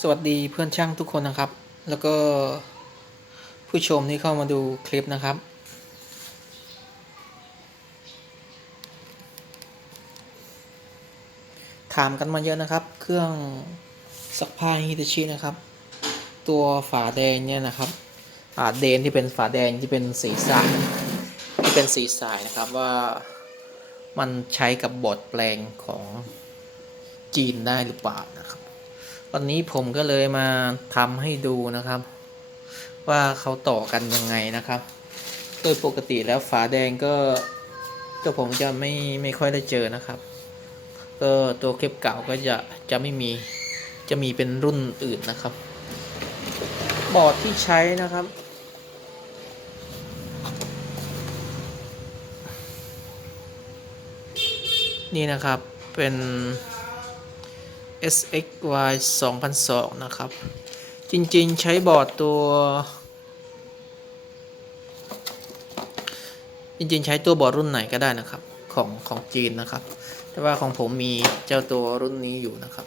สวัสดีเพื่อนช่างทุกคนนะครับ แล้วก็ผู้ชมที่เข้ามาดูคลิปนะครับ ถามกันมาเยอะนะครับ เครื่องซักผ้าฮิตาชินะครับ ตัวฝาแดงเนี่ยนะครับฝาเดนที่เป็นฝาแดงที่เป็นสีสายที่เป็นสีสายนะครับว่ามันใช้กับบทแปลงของจีนได้หรือเปล่านะครับ วันนี้ผมก็เลยมาทำให้ดูนะครับ ว่าเขาต่อกันยังไงนะครับ โดยปกติแล้วฝาแดงก็ก็ผมจะไม่ไม่ค่อยได้เจอนะครับ ก็ตัวเคลิปเก่าก็จะจะไม่มีจะมีเป็นรุ่นอื่นนะครับ บอร์ดที่ใช้นะครับ นี่นะครับเป็น SXY 2002 นะครับ จริงๆใช้บอร์ดตัว จริงๆใช้ตัวบอร์ดรุ่นไหนก็ได้นะครับ ของของจีนนะครับ แต่ว่าของผมมีเจ้าตัวรุ่นนี้อยู่นะครับ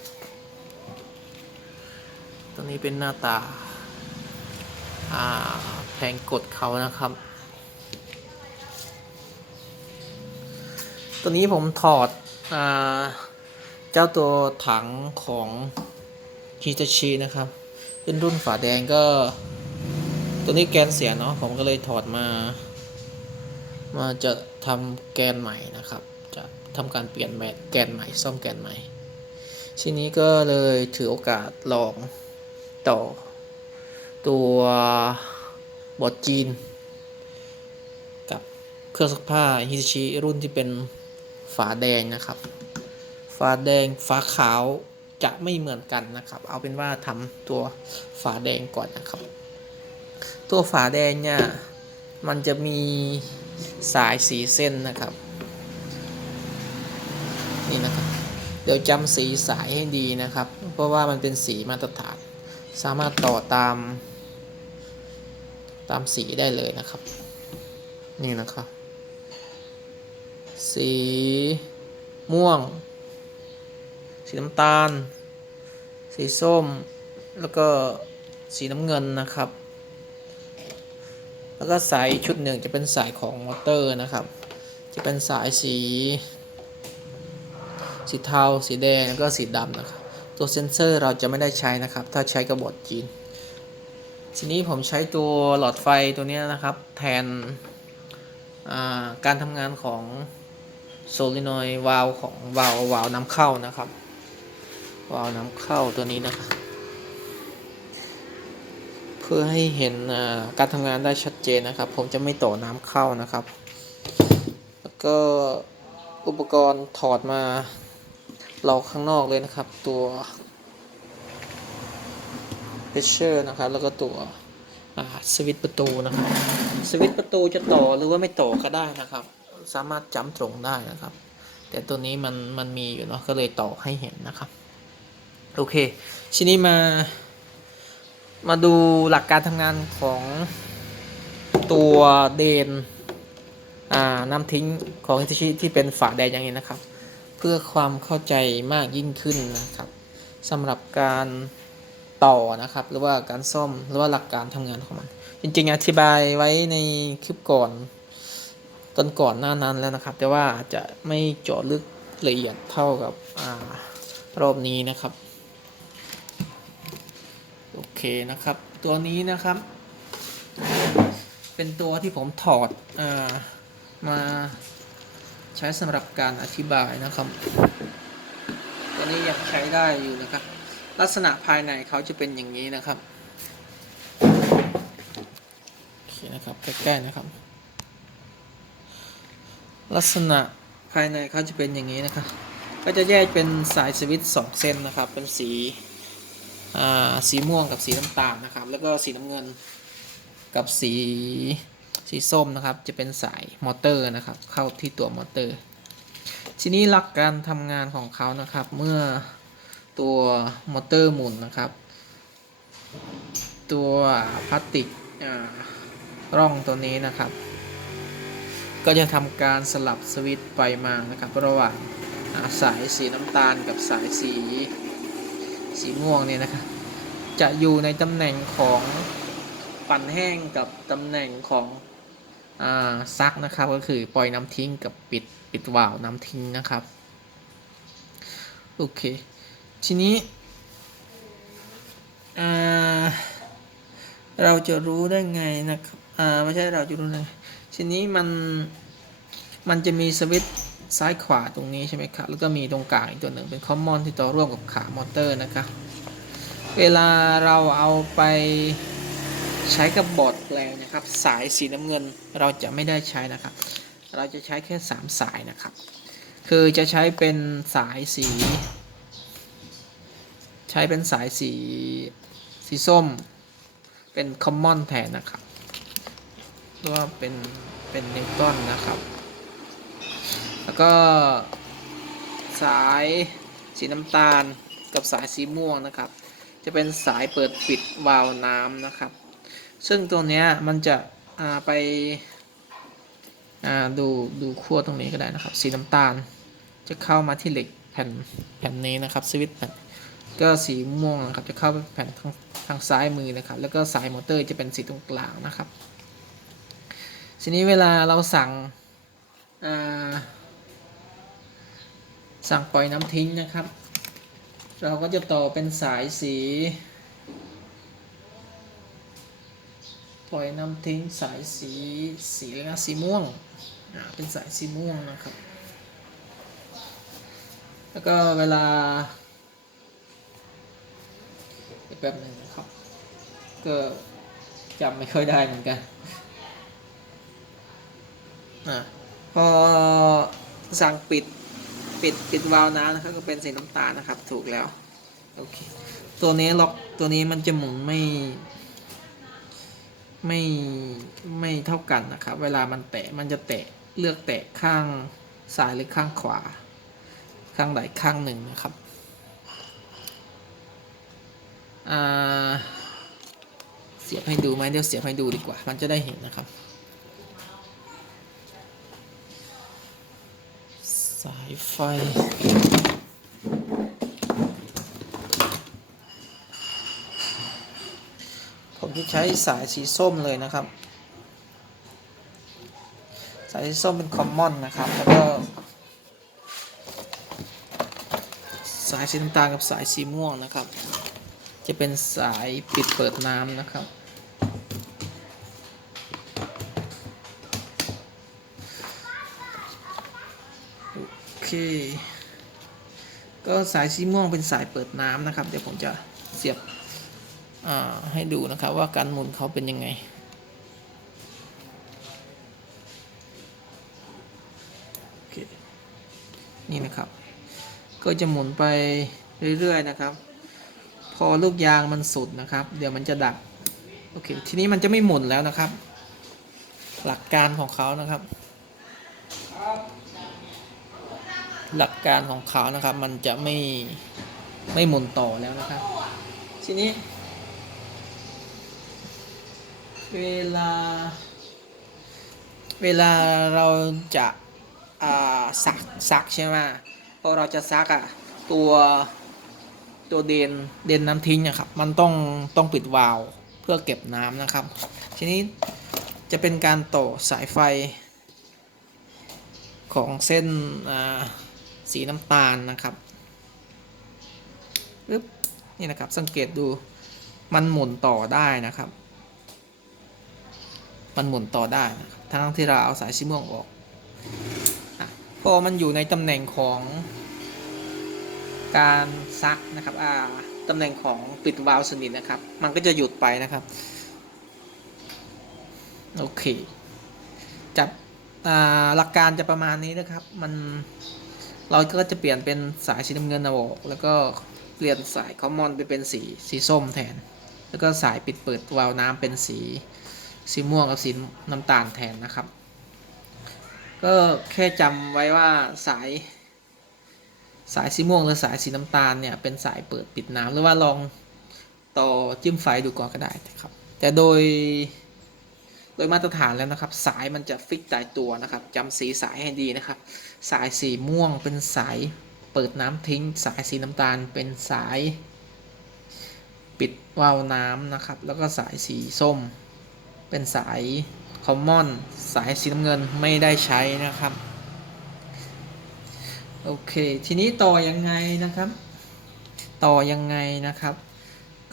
ตัวนี้เป็นหน้าตาแผงกดเขานะครับ ตัวนี้ผมถอดอ่า จ้าตัวถังของฮิตาชินะครับเป็นรุ่นฝาแดงก็ ตัวนี้แกนเสียเนาะผมก็เลยถอดมา มาจะทำแกนใหม่นะครับ จะทำการเปลี่ยนแมแกนใหม่ ซ่อมแกนใหม่ทีนี้ก็เลยถือโอกาสลองต่อ ตัวบอดจีน กับเครื่องซักผ้าฮิตาชิรุ่นที่เป็นฝาแดงนะครับ ฝาแดงฝาขาวจะไม่เหมือนกันนะครับ เอาเป็นว่าทำตัวฝาแดงก่อนนะครับ ตัวฝาแดงเนี่ยมันจะมีสายสีเส้นนะครับ นี่นะครับ เดี๋ยวจำสีสายให้ดีนะครับ เพราะว่ามันเป็นสีมาตรฐาน สามารถต่อตาม ตามสีได้เลยนะครับ นี่นะครับ สีม่วง สีน้ำตาล สีส้ม แล้วก็สีน้ำเงินนะครับ แล้วก็สายชุดหนึ่งจะเป็นสายของมอเตอร์นะครับ จะเป็นสายสี สีเทา สีแดง แล้วก็สีดำนะครับ ตัวเซนเซอร์เราจะไม่ได้ใช้นะครับ ถ้าใช้กระบอกจีน ทีนี้ผมใช้ตัวหลอดไฟตัวนี้นะครับ แทนาการทำงานของโซลินอยวาลของวาลวาลนำเข้านะครับ วาล์วนำเข้าตัวนี้นะครับเพื่อให้เห็นการทำงานได้ชัดเจนนะครับ ผมจะไม่ต่อน้ำเข้านะครับ แล้วก็อุปกรณ์ถอดมาเราข้างนอกเลยนะครับ ตัวเพชเชอร์นะครับ แล้วก็ตัวสวิตประตูนะครับสวิตประตูจะต่อหรือว่าไม่ต่อก็ได้นะครับ สามารถจำตรงได้นะครับ แต่ตัวนี้มันมันมีอยู่เนาะก็เลยต่อให้เห็นนะครับ โอเคทีนี้มา มาดูหลักการทำงานของตัวเดนน้ำทิ้งของฮิตชิที่เป็นฝาแดงอย่างนี้นะครับ เพื่อความเข้าใจมากยิ่งขึ้นนะครับสำหรับการต่อนะครับ หรือว่าการซ่อมหรือว่าหลักการทำงานของมัน จริงๆ อธิบายไว้ในคลิปก่อนตอนก่อนหน้านั้นแล้วนะครับ แต่ว่าจะไม่เจาะลึกละเอียดเท่ากับอรอบนี้นะครับ เคนะครับ ตัวนี้นะครับ เป็นตัวที่ผมถอดอามาใช้สำหรับการอธิบายนะครับ ตัวนี้ยังใช้ได้อยู่นะครับ ลักษณะภายในเขาจะเป็นอย่างนี้นะครับโอเคนะครับใกล้ๆนะครับ ลักษณะภายในเขาจะเป็นอย่างนี้นะครับ ก็จะแยกเป็นสายสวิตช์สองเส้นนะครับ เป็นสี สีม่วงกับสีน้ำตาลนะครับ แล้วก็สีน้ำเงินกับสีสีส้มนะครับ จะเป็นสายมอเตอร์นะครับ เข้าที่ตัวมอเตอร์ ทีนี้หลักการทำงานของเขานะครับ เมื่อตัวมอเตอร์หมุนนะครับ ตัวพลาสติกร่องตัวนี้นะครับ ก็จะทำการสลับสวิตช์ไปมานะครับ ระหว่างสายสีน้ำตาลกับสายสี สีม่วงเนี่ยนะครับจะอยู่ในตำแหน่งของปั่นแห้งกับตำแหน่งของอซักนะครับก็คือปล่อยน้ำทิ้งกับปิดปิดวาล์วน้ำทิ้งนะครับโอเคทีนี้เราจะรู้ได้ไงนะครับไม่ใช่เราจะรู้ได้ไงทีนี้มันมันจะมีสวิตช์ ซ้ายขวาตรงนี้ใช่ไหมครับ แล้วก็มีตรงกลางอีกตัวหนึ่งเป็นคอมมอนที่ต่อร่วมกับขามอเตอร์นะครับ เวลาเราเอาไปใช้กับบอร์ดแปลงนะครับ สายสีน้ำเงินเราจะไม่ได้ใช้นะครับ เราจะใช้แค่ 3 สายนะครับ คือจะใช้เป็นสายสี ใช้เป็นสายสีสีส้ม เป็นคอมมอนแทนนะครับหรือว่าเป็นเป็นนิวตันนะครับ แล้วก็สายสีน้ำตาลกับสายสีม่วงนะครับ จะเป็นสายเปิดปิดวาล์วน้ำนะครับ ซึ่งตัวเนี้ยมันจะไปดูดูขั้วตรงนี้ก็ได้นะครับ สีน้ำตาลจะเข้ามาที่เหล็กแผ่นแผ่นนี้นะครับสวิตช์แผ่นก็สีม่วงนะครับจะเข้าไปแผ่นทางทางซ้ายมือนะครับ แล้วก็สายมอเตอร์จะเป็นสีตรงกลางนะครับทีนี้เวลาเราสั่งอ่า สั่งปล่อยน้ำทิ้งนะครับ เราก็จะต่อเป็นสายสี ปล่อยน้ำทิ้งสายสีสีอะไรนะสีม่วงเป็นสายสีม่วงนะครับ แล้วก็เวลาอีกแบบหนึ่งนะครับ ก็จำไม่ค่อยได้เหมือนกันอ่าพอสั่งปิด ปิดปิดวาล์วน้ำนะครับก็เป็นสีน้ำตาลนะครับ ถูกแล้วโอเคตัวนี้ล็อกตัวนี้มันจะหมุนไม่ ไม่ไม่เท่ากันนะครับ เวลามันแตะมันจะแตะเลือกแตะข้างซ้ายหรือข้างขวา ข้างใดข้างหนึ่งนะครับอ่าเสียบให้ดูไหมเดี๋ยวเสียบให้ดูดีกว่า มันจะได้เห็นนะครับ สายไฟ ผมจะใช้สายสีส้มเลยนะครับ สายสีส้มเป็นคอมมอนนะครับ แล้วก็ สายสีน้ำตาลกับสายสีม่วงนะครับ จะเป็นสายปิดเปิดน้ำนะครับ เค ก็สายสีม่วงเป็นสายเปิดน้ำนะครับ เดี๋ยวผมจะเสียบให้ดูนะครับว่าการหมุนเขาเป็นยังไงโอเคนี่นะครับ ก็จะหมุนไปเรื่อยๆนะครับ พอลูกยางมันสุดนะครับ เดี๋ยวมันจะดับ โอเค ทีนี้มันจะไม่หมุนแล้วนะครับ หลักการของเขานะครับ หลักการของเขานะครับ มันจะไม่ไม่หมุนต่อแล้วนะครับ ทีนี้ เวลา เวลาเราจะอ่าซักซักใช่ไหมพอเราจะซักอะตัวตัวเดนเดนน้ำทิ้งอะครับ มันต้องต้องปิดวาล์วเพื่อเก็บน้ำนะครับ ทีนี้จะเป็นการต่อสายไฟของเส้นอ่า สีน้ำตาลนะครับปึ๊บนี่นะครับสังเกตดูมันหมุนต่อได้นะครับ มันหมุนต่อได้นะครับทั้งที่เราเอาสายสีม่วงออกอพอมันอยู่ในตำแหน่งของการซักนะครับอ่าตำแหน่งของปิดวาล์วสนิทนะครับ มันก็จะหยุดไปนะครับ โอเคจับหลักการจะประมาณนี้นะครับ มัน เราก็จะเปลี่ยนเป็นสายสีน้ำเงินเอาอกแล้วก็เปลี่ยนสายคอมมอนไปเป็นสีสีส้มแทน แล้วก็สายปิดเปิดวาล์วน้ำเป็นสีสีม่วงกับสีน้ำตาลแทนนะครับ ก็แค่จำไว้ว่าสาย สายสีม่วงหรือสายสีน้ำตาลเนี่ยเป็นสายเปิดปิดน้ำหรือว่าลองต่อจิ้มไฟดูก่อนก็ได้ครับ แต่โดย โดยมาตรฐานแล้วนะครับ สายมันจะฟิกตายตัวนะครับจำสีสายให้ดีนะครับ สายสีม่วงเป็นสายเปิดน้ำทิ้ง สายสีน้ำตาลเป็นสายปิดวาล์วน้ำนะครับ แล้วก็สายสีส้ม เป็นสายคอมมอน สายสีน้ำเงินไม่ได้ใช้นะครับ โอเค ทีนี้ต่อยังไงนะครับ ต่อยังไงนะครับ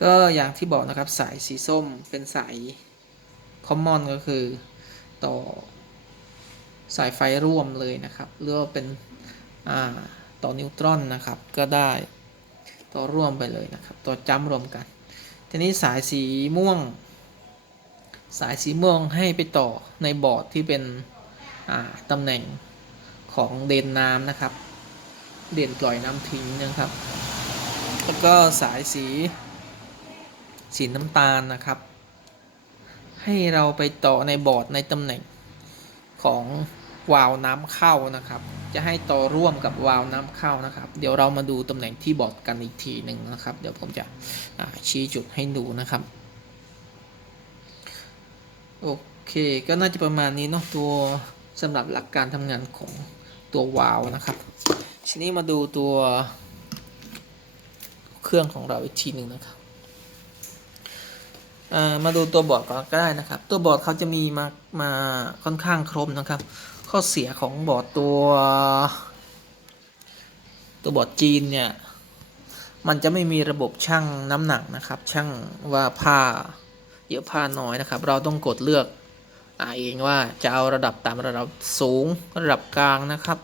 ก็อย่างที่บอกนะครับสายสีส้มเป็นสาย คอมมอนก็คือต่อสายไฟร่วมเลยนะครับ หรือว่าเป็นต่อนิวตรอนนะครับ ก็ได้ต่อร่วมไปเลยนะครับ ต่อจ้ำรวมกัน ทีนี้สายสีม่วง สายสีม่วงให้ไปต่อในบอร์ดที่เป็นตำแหน่งของเด่นน้ำนะครับ เด่นปล่อยน้ำทิ้งนะครับ แล้วก็สายสีสีน้ำตาลนะครับ ให้เราไปต่อในบอร์ดในตำแหน่งของวาล์วน้ำเข้านะครับ จะให้ต่อร่วมกับวาล์วน้ำเข้านะครับ เดี๋ยวเรามาดูตำแหน่งที่บอร์ดกันอีกทีหนึ่งนะครับ เดี๋ยวผมจะชี้จุดให้ดูนะครับโอเคก็น่าจะประมาณนี้เนาะตัวสำหรับหลักการทำงานของตัววาล์วนะครับทีนี้มาดูตัวเครื่องของเราอีกทีหนึ่งนะครับ มาดูตัวบอร์ดก่อนก็ได้นะครับ ตัวบอร์ดเขาจะมีมามาค่อนข้างครบนะครับ ข้อเสียของบอร์ดตัว ตัวบอร์ดจีนเนี่ยมันจะไม่มีระบบช่างน้ำหนักนะครับช่างว่าผ้าเยอะผ้าน้อยนะครับ เราต้องกดเลือกอาเองว่าจะเอาระดับต่ำระดับสูงระดับกลางนะครับ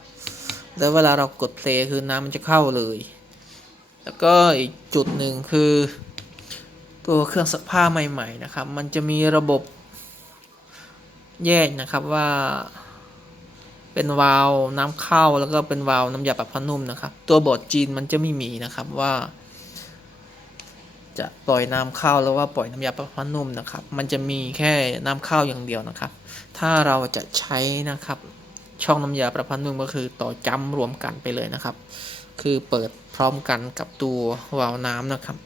แล้วเวลาเรากดเพลย์คือน้ำมันจะเข้าเลย แล้วก็อีกจุดหนึ่งคือ ตัวเครื่องซักผ้าใหม่ ๆ นะครับ มันจะมีระบบแยกนะครับว่า เป็นวาล์วน้ำเข้าแล้วก็เป็นวาล์วน้ำยาปรับผ้านุ่มนะครับ ตัวบอร์ดจีนมันจะไม่มีนะครับว่า จะปล่อยน้ำเข้าแล้วว่าปล่อยน้ำยาปรับผ้านุ่มนะครับ มันจะมีแค่น้ำเข้าอย่างเดียวนะครับ ถ้าเราจะใช้นะครับ ช่องน้ำยาประพันธ์นุ่มก็คือต่อจ้ำรวมกันไปเลยนะครับ คือเปิดพร้อมกันกับตัววาล์วน้ำนะครับ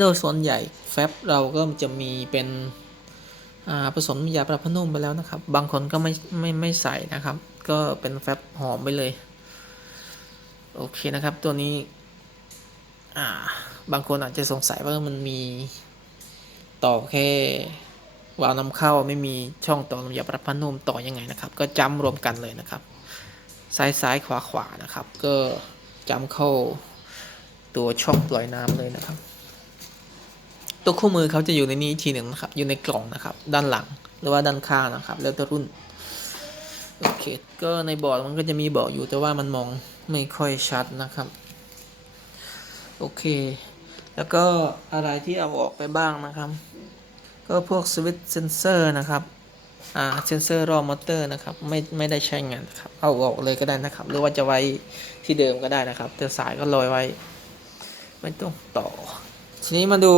โดยส่วนใหญ่แฟบเราก็จะมีเป็นผสมยาประพันธ์นุ่มไปแล้วนะครับ บางคนก็ไม่ไม่ไม่ใส่นะครับ ก็เป็นแฟบหอมไปเลย โอเคนะครับตัวนี้บางคนอาจจะสงสัยว่ามันมีต่อแค่วาล์วนำเข้าไม่มีช่องต่อลมยาประพันธ์นุ่มต่อยังไงนะครับ ก็จำรวมกันเลยนะครับ ซ้ายซ้ายขวาขวานะครับ ก็จำเข้าตัวช่องปล่อยน้ำเลยนะครับ ตัวคู่มือเขาจะอยู่ในนี้ทีหนึ่งนะครับ อยู่ในกล่องนะครับ ด้านหลังหรือว่าด้านข้างนะครับ แล้วแต่รุ่นโอเคก็ในบอร์ดมันก็จะมีบอกอยู่แต่ว่ามันมองไม่ค่อยชัดนะครับโอเค แล้วก็อะไรที่เอาออกไปบ้างนะครับ ก็พวกสวิตช์เซนเซอร์นะครับอ่าเซนเซอร์รอมอเตอร์นะครับไม่ไม่ได้ใช้งานนะครับเอาออกเลยก็ได้นะครับ หรือว่าจะไว้ที่เดิมก็ได้นะครับ แต่สายก็ลอยไว้ ไม่ต้องต่อ ทีนี้มาดู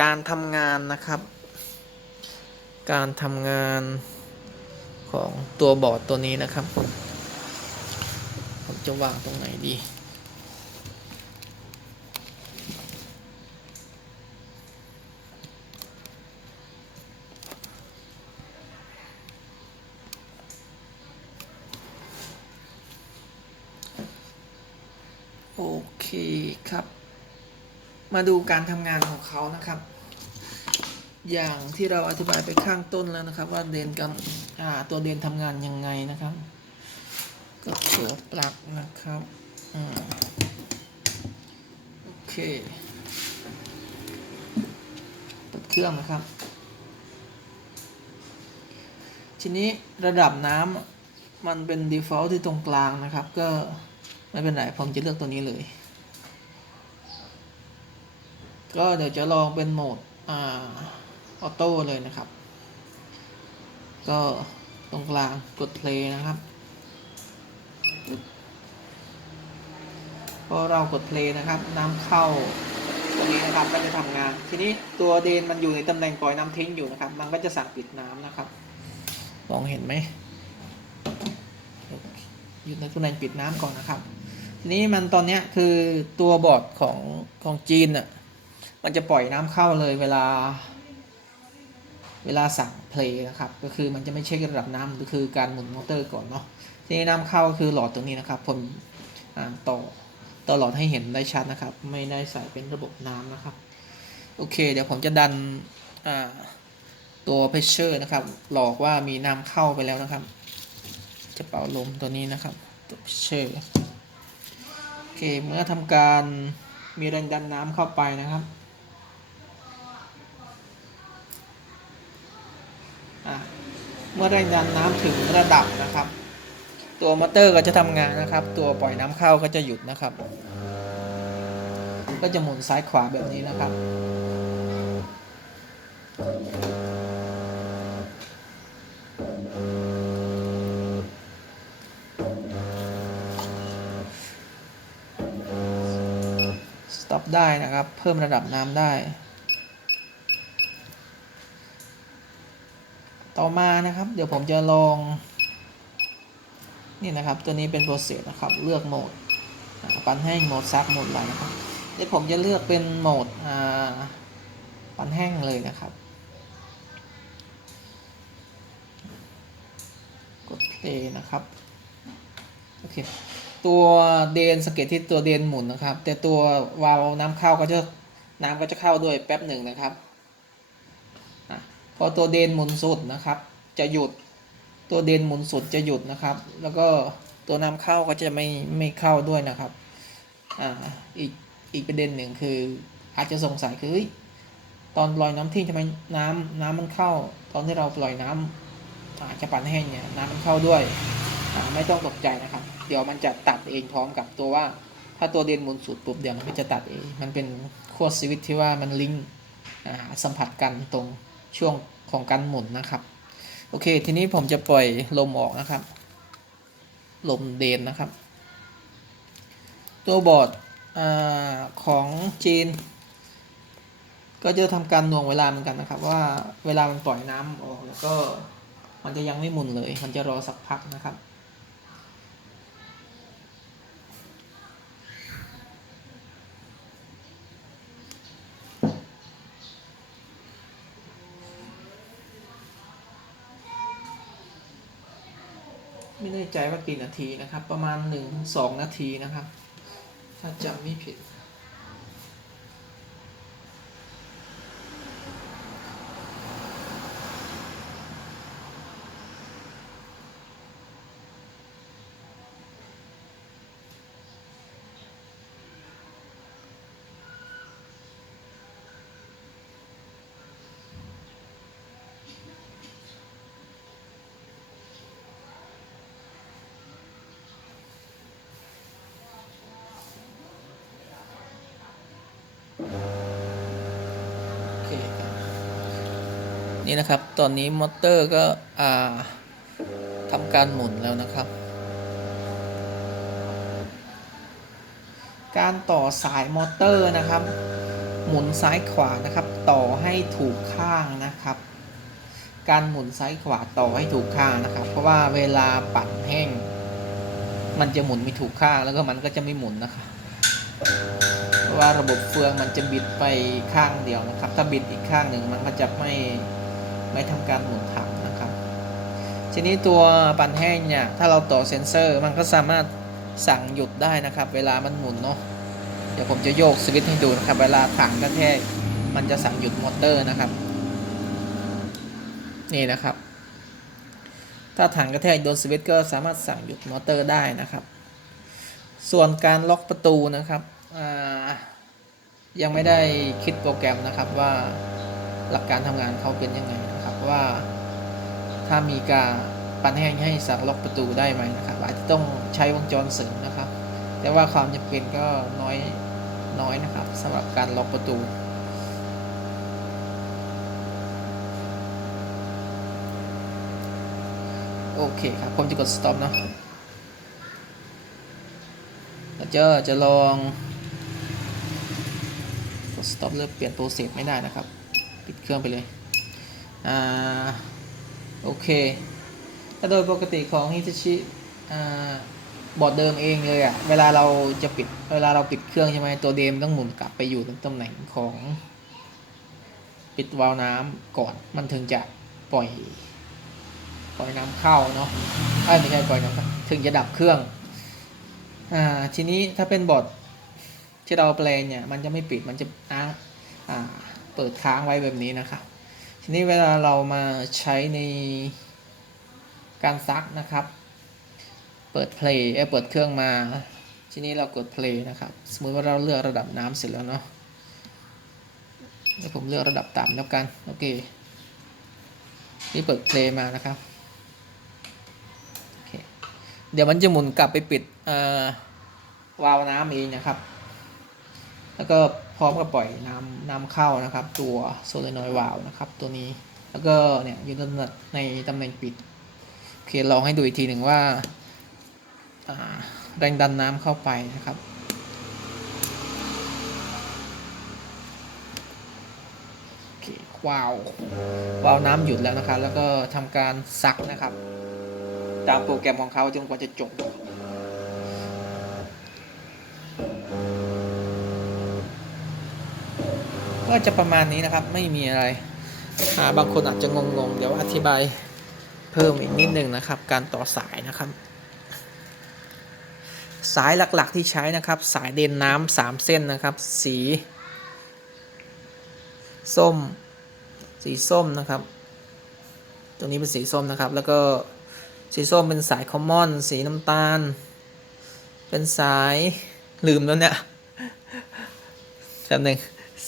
การทำงานนะครับ การทำงานของตัวบอร์ดตัวนี้นะครับ ผมจะวางตรงไหนดีโอเคครับ มาดูการทำงานของเขานะครับ อย่างที่เราอธิบายไปข้างต้นแล้วนะครับ ว่าเดนกันตัวเดนทำงานยังไงนะครับ ก็เปิดปลักนะครับอโอเคเปิดเครื่องนะครับ ทีนี้ระดับน้ำมันเป็น default ที่ตรงกลางนะครับ ก็ไม่เป็นไรผมจะเลือกตัวนี้เลย ก็เดี๋ยวจะลองเป็นโหมดออโต้เลยนะครับ ก็ตรงกลางกด play นะครับ พอเรากด play นะครับน้ำเข้าตรงนี้นะครับก็จะทำงาน ทีนี้ตัวเดนมันอยู่ในตำแหน่งปล่อยน้ำทิ้งอยู่นะครับ มันก็จะสั่งปิดน้ำนะครับมองเห็นไหมอยู่ในตำแหน่งปิดน้ำก่อนนะครับ ทีนี้มันตอนนี้คือตัวบอร์ดของของจีนอะ มันจะปล่อยน้ำเข้าเลยเวลา เวลาสั่งเพลย์นะครับ ก็คือมันจะไม่เช็คระดับน้ำก็คือการหมุนมอเตอร์ก่อนเนาะทีนี้น้ำเข้าก็คือหลอดตรงนี้นะครับ ผมอ่าต่อตลอดให้เห็นได้ชัดนะครับ ไม่ได้ใส่เป็นระบบน้ำนะครับ โอเค เดี๋ยวผมจะดันตัวเพชเชอร์นะครับ หลอกว่ามีน้ำเข้าไปแล้วนะครับ จะเป่าลมตัวนี้นะครับตัวเพชเชอร์โอเคเมื่อทำการมีแรงดันน้ำเข้าไปนะครับอะ เมื่อแรงดันน้ำถึงระดับนะครับ ตัวมอเตอร์ก็จะทำงานนะครับ ตัวปล่อยน้ำเข้าก็จะหยุดนะครับ ก็จะหมุนซ้ายขวาแบบนี้นะครับ สต็อปได้นะครับ เพิ่มระดับน้ำได้ ต่อมานะครับ เดี๋ยวผมจะลอง นี่นะครับ ตัวนี้เป็นโปรเซสนะครับ เลือกโหมดปั่นแห้งโหมดซักโหมดอะไรนะครับเดี๋ยวผมจะเลือกเป็นโหมดปั่นแห้งเลยนะครับ กด play นะครับโอเคตัวเดนสังเกตที่ตัวเดนหมุนนะครับ แต่ตัววาล์วน้ำเข้าก็จะน้ำก็จะเข้าด้วยแป๊บหนึ่งนะครับ อะพอตัวเดนหมุนสุดนะครับ จะหยุดตัวเดนหมุนสุดจะหยุดนะครับ แล้วก็ตัวน้ำเข้าก็จะไม่ไม่เข้าด้วยนะครับอ่าอีกอีกประเด็นหนึ่งคือ อาจจะสงสัยคือตอนลอยน้ำทิ้งทำไมน้ำน้ำมันเข้า ตอนที่เราปล่อยน้ำอาจจะปั่นแห้งเนี่ยน้ำมันเข้าด้วยไม่ต้องตกใจนะครับ เดี๋ยวมันจะตัดเองพร้อมกับตัวว่า ถ้าตัวเดนหมุนสุดปุ๊บเดี๋ยวมันก็จะตัดเองมันเป็นขั้วสวิตที่ว่ามันลิงก์สัมผัสกันตรง ช่วงของการหมุนนะครับ โอเค ทีนี้ผมจะปล่อยลมออกนะครับ ลมเดนนะครับ ตัวบอร์ดอของจีน ก็จะทำการน่วงเวลาเหมือนกันนะครับ ว่าเวลามันปล่อยน้ำออกแล้วก็มันจะยังไม่หมุนเลย มันจะรอสักพักนะครับ น่ใจว่ากี่นาทีนะครับ ประมาณ1นถึงสนาทีนะครับ ถ้าจำไม่ผิด นี่นะครับ ตอนนี้มอเตอร์ก็ทำการหมุนแล้วนะครับ การต่อสายมอเตอร์นะครับ หมุนซ้ายขวานะครับ ต่อให้ถูกข้างนะครับ การหมุนซ้ายขวาต่อให้ถูกข้างนะครับ เพราะว่าเวลาปั่นแห้ง มันจะหมุนไม่ถูกข้างแล้วก็มันก็จะไม่หมุนนะครับเพราะว่าระบบเฟืองมันจะบิดไปข้างเดียวนะครับ ถ้าบิดอีกข้างหนึ่งมันก็จะไม่ ไม่ทำการหมุนถังนะครับ ทีนี้ตัวปั่นแห้งเนี่ยถ้าเราต่อเซ็นเซอร์มันก็สามารถสั่งหยุดได้นะครับ เวลามันหมุนเนาะเดี๋ยวผมจะโยกสวิตช์ให้ดูนะครับ เวลาถังกระแทกมันจะสั่งหยุดมอเตอร์นะครับ นี่นะครับ ถ้าถังกระแทกโดนสวิตช์ก็สามารถสั่งหยุดมอเตอร์ได้นะครับ ส่วนการล็อกประตูนะครับยังไม่ได้คิดโปรแกรมนะครับว่าหลักการทำงานเขาเป็นยังไง ว่าถ้ามีการปั่นแห้งให้สั่งล็อกประตูได้ไหมนะครับ อาจจะต้องใช้วงจรเสริมนะครับ แต่ว่าความจำเป็นก็น้อยน้อยนะครับสำหรับการล็อกประตูโอเคครับ ผมจะกด stop นะแล้วจะจะลองกด stop เลือกเปลี่ยนโปรเซสไม่ได้นะครับ ปิดเครื่องไปเลย อ่าโอเคถ้าโดยปกติของ Hitachi อ่าบอร์ดเดิมเองเลยอะเวลาเราจะปิดเวลาเราปิดเครื่องใช่ไหมตัวเดมต้องหมุนกลับไปอยู่ตรงตำแหน่งของปิดวาล์วน้ำก่อนมันถึงจะปล่อย ปล่อยน้ำเข้าเนาะไม่ใช่ปล่อยน้ำถึงจะดับเครื่องอ่าทีนี้ถ้าเป็นบอร์ดที่เราแปลงเนี่ยมันจะไม่ปิดมันจะอ่าอ่าเปิดค้างไว้แบบนี้นะครับ ทีนี้เวลาเรามาใช้ในการซักนะครับ เปิดเพลย์เอ่อเปิดเครื่องมา ทีนี้เรากดเพลย์นะครับ สมมติว่าเราเลือกระดับน้ำเสร็จแล้วเนาะเดี๋ยวผมเลือกระดับต่ำแล้วกัน โอเค นี่เปิดเพลย์มานะครับโอเคเดี๋ยวมันจะหมุนกลับไปปิดวาล์วน้ำเองนะครับ แล้วก็ ร้อมกับปล่อยน้ำน้ำเข้านะครับ ตัวโซเลนอยวาลนะครับ ตัวนี้แล้วก็เนี่ยอยู่ในในตำแหน่งปิดโอเคลองให้ดูอีกทีหนึ่งว่าอ่าแรงดันน้ำเข้าไปนะครับโอเควาล์ววาล์วน้ำหยุดแล้วนะครับ แล้วก็ทำการซักนะครับ ตามโปรแกรมของเขาจนกว่าจะจบ ก็จะประมาณนี้นะครับไม่มีอะไรอ่าบางคนอาจจะงงๆ เดี๋ยวอธิบายเพิ่มอีกนิดนึงนะครับ การต่อสายนะครับ สายหลักๆที่ใช้นะครับ สายเดินน้ำสามเส้นนะครับ สี ส้ม สีส้มนะครับตัวนี้เป็นสีส้มนะครับ แล้วก็สีส้มเป็นสายคอมมอน สีน้ำตาล เป็นสายลืมแล้วเนี่ยจำหนึ่ง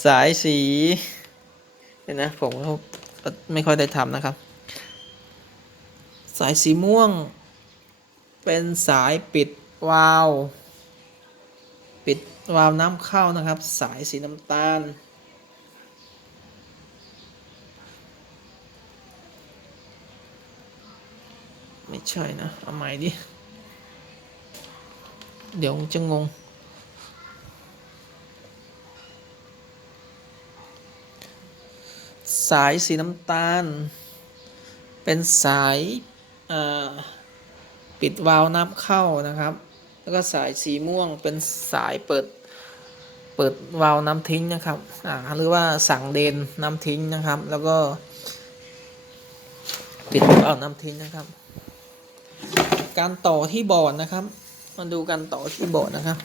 สายสีเดี๋ยนะผมก็ไม่ค่อยได้ทำนะครับ สายสีม่วง เป็นสายปิดวาล์วปิดวาล์วน้ำเข้านะครับ สายสีน้ำตาล ไม่ใช่นะ เอาใหม่ดิ เดี๋ยวจะงง สายสีน้ำตาล เป็นสายาปิดวาล์วน้ำเข้านะครับ แล้วก็สายสีม่วงเป็นสายเปิดเปิดวาล์วน้ำทิ้งนะครับหรือว่าสั่งเดนน้ำทิ้งนะครับ แล้วก็ปิดวาล์วน้ำทิ้งนะครับ การต่อที่บอร์ดนะครับ มาดูการต่อที่บอร์ดนะครับ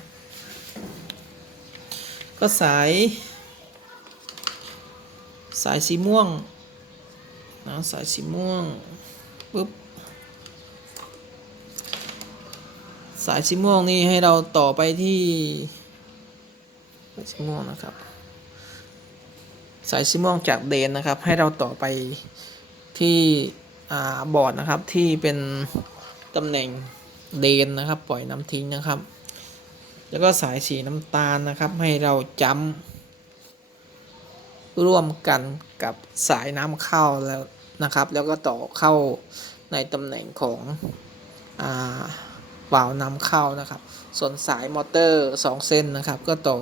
ก็สาย สายสีม่วงนะสายสีม่วงปุ๊บสายสีม่วงนี่ให้เราต่อไปที่สายสีม่วงนะครับ สายสีม่วงจากเดนนะครับ ให้เราต่อไปที่อ่าบอร์ดนะครับที่เป็นตำแหน่งเดนนะครับ ปล่อยน้ำทิ้งนะครับ แล้วก็สายสีน้ำตาลนะครับ ให้เราจำ ร่วมกันกับสายน้ำเข้าแล้วนะครับ แล้วก็ต่อเข้าในตำแหน่งของอวาล์วน้ำเข้านะครับ ส่วนสายมอเตอร์ 2 เส้นนะครับ ก็ต่อ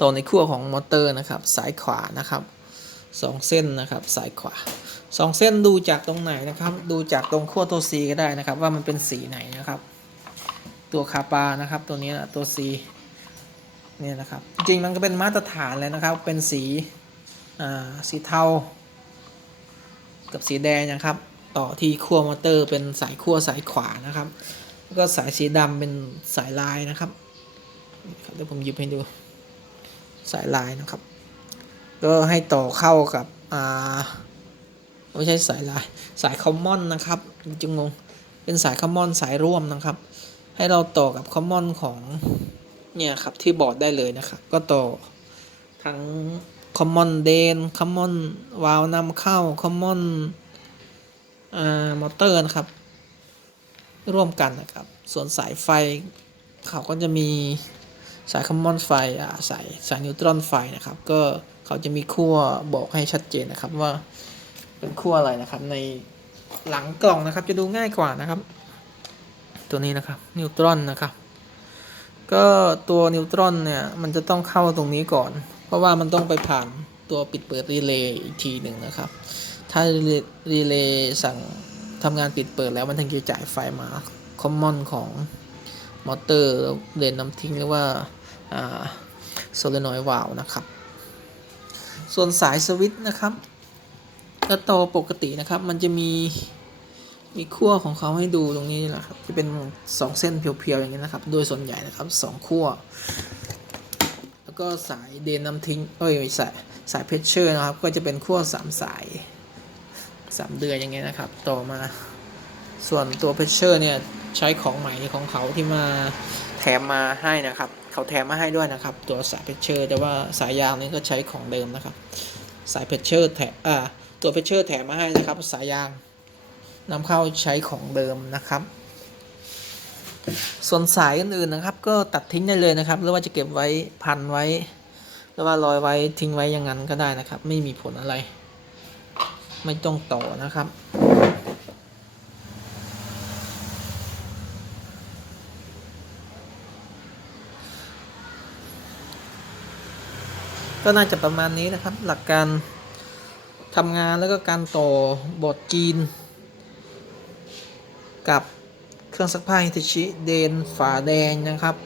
ต่อในขั้วของมอเตอร์นะครับ สายขวานะครับ 2 เส้นนะครับ สายขวา 2 เส้นดูจากตรงไหนนะครับ ดูจากตรงขั้วตัว C ก็ได้นะครับ ว่ามันเป็นสีไหนนะครับ ตัวคาปานะครับ ตัวนี้นะตัว C เนี่ยนะครับ จริงมันก็เป็นมาตรฐานเลยนะครับ เป็นสีสีเทา กับสีแดงนะครับ ต่อที่ขั้วมอเตอร์เป็นสายขั้วสายขวานะครับ แล้วก็สายสีดำเป็นสายลายนะครับนี่ครับเดี๋ยวผมหยิบให้ดูสายลายนะครับ ก็ให้ต่อเข้ากับอ่าไม่ใช่สายลายสายคอมมอนนะครับจึงงงเป็นสายคอมมอนสายร่วมนะครับ ให้เราต่อกับคอมมอนของ เนี่ยครับที่บอร์ดได้เลยนะครับ ก็ต่อทั้ง common d a n common วาล์วนำเข้า common อ่ามอเตอร์นะครับ ร่วมกันนะครับ ส่วนสายไฟเขาก็จะมีสาย common ไฟอ่าสายสายนิวตรอนไฟนะครับ ก็เขาจะมีขั้วบอกให้ชัดเจนนะครับว่าเป็นขั้วอะไรนะครับ ในหลังกล่องนะครับจะดูง่ายกว่านะครับ ตัวนี้นะครับนิวตรอนนะครับ ก็ตัวนิวตรอนเนี่ย มันจะต้องเข้าตรงนี้ก่อน เพราะว่ามันต้องไปผ่านตัวปิดเปิดรีเลย์อีกทีหนึ่งนะครับ ถ้ารีเลย์สั่งทำงานปิดเปิดแล้วมันถึงจะจ่ายไฟมาคอมมอนของมอเตอร์เดนน้ำทิ้งหรือว่าโซเลนอยวาลนะครับ ส่วนสายสวิตช์นะครับก็โตปกตินะครับ มันจะมี มีขั้วของเขาให้ดูตรงนี้แหละครับจะเป็นสองเส้นเพียวๆอย่างนี้นะครับ โดยส่วนใหญ่นะครับสองขั้วแล้วก็สายเดนน้ำทิ้งเอ้ยสายสายเพชเชอร์นะครับ ก็จะเป็นขั้วสามสายสามเดือนอย่างเงี้ยนะครับ ต่อมาส่วนตัวเพชเชอร์เนี่ยใช้ของใหม่ของเขาที่มาแถมมาให้นะครับ เขาแถมมาให้ด้วยนะครับ ตัวสายเพชเชอร์แต่ว่าสายยางนี่ก็ใช้ของเดิมนะครับ สายเพชเชอร์แถมอ่าตัวเพชเชอร์แถมมาให้นะครับ สายยาง นำเข้าใช้ของเดิมนะครับ ส่วนสายอื่นๆนะครับ ก็ตัดทิ้งได้เลยนะครับ หรือว่าจะเก็บไว้พันไว้ หรือว่าลอยไว้ทิ้งไว้อย่างนั้นก็ได้นะครับ ไม่มีผลอะไร ไม่ต้องต่อนะครับก็น่าจะประมาณนี้นะครับ หลักการทำงานแล้วก็การต่อบอร์ดจีน กับเครื่องซักผ้าฮิตชิเดนฝาแดงนะครับ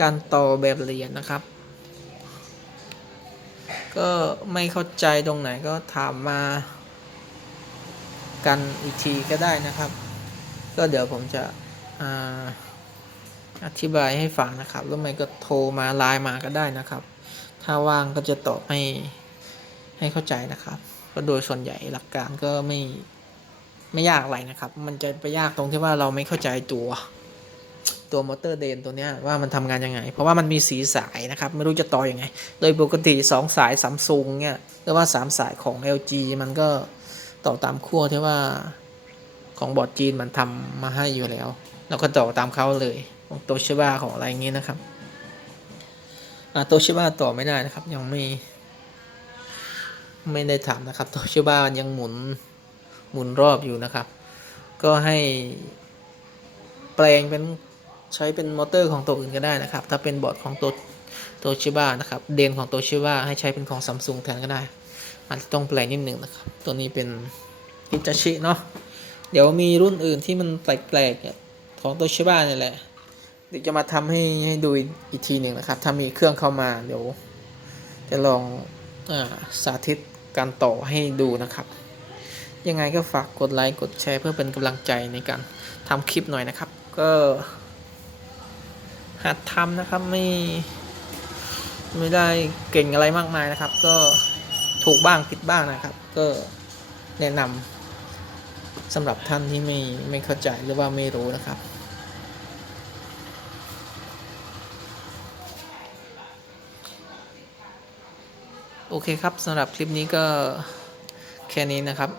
การต่อแบบละเอียดนะครับ ก็ไม่เข้าใจตรงไหนก็ถามมากันอีกทีก็ได้นะครับ ก็เดี๋ยวผมจะออธิบายให้ฟังนะครับแล้วไม่ก็โทรมาไลน์มาก็ได้นะครับ ถ้าว่างก็จะตอบให้ให้เข้าใจนะครับก็โดยส่วนใหญ่หลักการก็ไม่ ไม่ยากอะไรนะครับ มันจะไปยากตรงที่ว่าเราไม่เข้าใจตัวตัวมอเตอร์เดนตัวเนี้ยว่ามันทำงานยังไง เพราะว่ามันมีสีสายนะครับ ไม่รู้จะต่ออยังไง โดยปกติ 2 สายซัมซุงเนี่ยหรือว่า 3 สายของ LG มันก็ต่อตามขั้วที่ว่าของบอร์ดจีนมันทำมาให้อยู่แล้ว เราก็ต่อตามเขาเลยของโตชิบะของอะไรอย่างงี้นะครับโตชิบะต่อไม่ได้นะครับ ยังไม่ ไม่ได้ถามนะครับโตชิบะยังหมุน หมุนรอบอยู่นะครับ ก็ให้แปลงเป็นใช้เป็นมอเตอร์ของตัวอื่นก็ได้นะครับ ถ้าเป็นบอร์ดของตัวโตชิบะนะครับ เดนของโตชิบะให้ใช้เป็นของซัมซุงแทนก็ได้อาจจะต้องแปลงนิดหนึ่งนะครับ ตัวนี้เป็นฮิตาชิเนาะ เดี๋ยวมีรุ่นอื่นที่มันแปลกๆของโตชิบะนี่แหละ เดี๋ยวจะมาทำให้ให้ดูอีกทีหนึ่งนะครับ ถ้ามีเครื่องเข้ามาเดี๋ยวจะลองอสาธิตการต่อให้ดูนะครับ ยังไงก็ฝากกดไลค์กดแชร์เพื่อเป็นกำลังใจในการทำคลิปหน่อยนะครับ ก็หัดทำนะครับไม่ไม่ได้เก่งอะไรมากมายนะครับ ก็ถูกบ้างผิดบ้างนะครับ ก็แนะนำสำหรับท่านที่ไม่ไม่เข้าใจหรือว่าไม่รู้นะครับโอเคครับสำหรับคลิปนี้ก็แค่นี้นะครับ